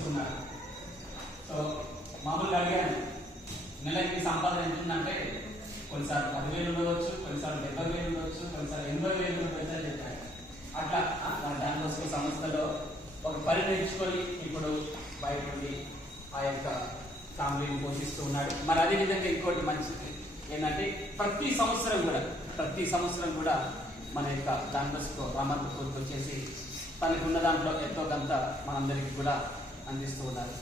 ఇస్తూ ఉన్నారు. సో మామూలుగా అడిగాను, నెలకి సంపాదన ఎంత ఉందంటే కొన్నిసార్లు 10,000 ఉండవచ్చు, కొన్నిసార్లు 70,000 ఉండవచ్చు, కొన్నిసార్లు 80,000 ఉండవచ్చు అని చెప్పారు. అట్లా మన దానికోసం సంస్థలో ఒక పని నేర్చుకొని ఇప్పుడు బయట నుండి ఆ యొక్క ఫ్యామిలీని పోషిస్తూ ఉన్నాడు. మరి అదేవిధంగా ఇంకోటి మంచిది ఏంటంటే ప్రతి సంవత్సరం కూడా మన యొక్క దానికోసం రామకృష్ణకు వచ్చేసి తనకున్న దాంట్లో ఎంతో కొంత మనందరికీ కూడా అందిస్తూ ఉన్నారు.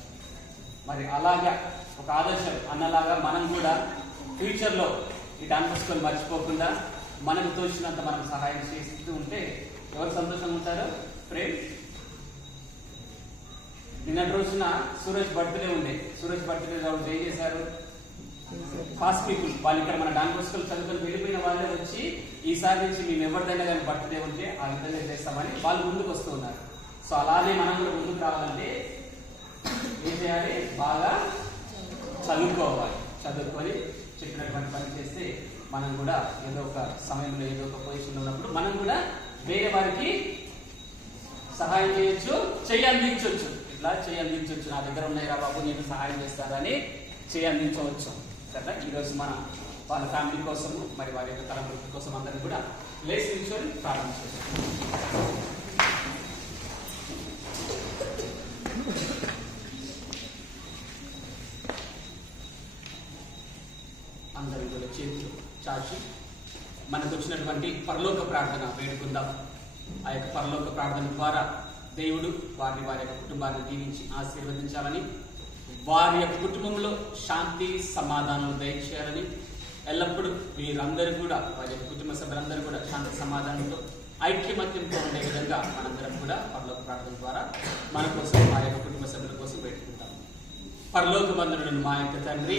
మరి అలాగా ఒక ఆదర్శం అన్నలాగా మనం కూడా ఫ్యూచర్లో ఈ డాన్బస్కోని మర్చిపోకుండా మనకు తోచినంత మనం సహాయం చేస్తూ ఉంటే ఎవరు సంతోషంగా ఉంటారో ఫ్రెండ్స్. నిన్నటి రోజున సూరజ్ బర్త్డే ఉండే. సూరజ్ బర్త్డే రోజు ఏం చేశారు, ఫాస్ట్ పీపుల్ వాళ్ళు ఇక్కడ మన డాన్బస్కోలు చదువుకొని వెళ్ళిపోయిన వాళ్ళే వచ్చి ఈసారి నుంచి మేము ఎవరిదైనా కానీ బర్త్డే ఉంటే ఆ విధంగా చేస్తామని వాళ్ళు ముందుకు వస్తూ ఉన్నారు. సో అలానే మనం కూడా ముందుకు రావాలంటే ఏం చేయాలి, బాగా చదువుకొని చెప్పినటువంటి పని చేస్తే మనం కూడా ఏదో ఒక సమయంలో ఏదో ఒక పొజిషన్లో ఉన్నప్పుడు మనం కూడా వేరే వారికి సహాయం చేయొచ్చు, అందించవచ్చు. ఇట్లా అందించవచ్చు, నా దగ్గర ఉన్నాయి రా బాబు నేను సహాయం చేస్తానని అందించవచ్చు కదా. ఈరోజు మన వాళ్ళ ఫ్యామిలీ కోసము మరి వారి యొక్క తరగతి కోసం అందరినీ కూడా లేచి నిల్చొని ప్రారంభించారు. అందరూ కూడా చేతులు చాచి మనకు వచ్చినటువంటి పరలోక ప్రార్థన వేడుకుందాం. ఆ యొక్క పరలోక ప్రార్థన ద్వారా దేవుడు వారి యొక్క కుటుంబాన్ని దీవించి ఆశీర్వదించాలని, వారి యొక్క కుటుంబంలో శాంతి సమాధానం దయచేయాలని, ఎల్లప్పుడూ వీరందరూ కూడా వారి యొక్క కుటుంబ సభ్యులందరూ కూడా శాంతి సమాధానంతో ఐక్యమత్యంతో ఉండే విధంగా మనందరం కూడా పరలోక ప్రార్థన ద్వారా మన కోసం మా యొక్క కుటుంబ సభ్యుల కోసం పెట్టుకుంటాం. పరలోక బంధువులను మా యొక్క తండ్రి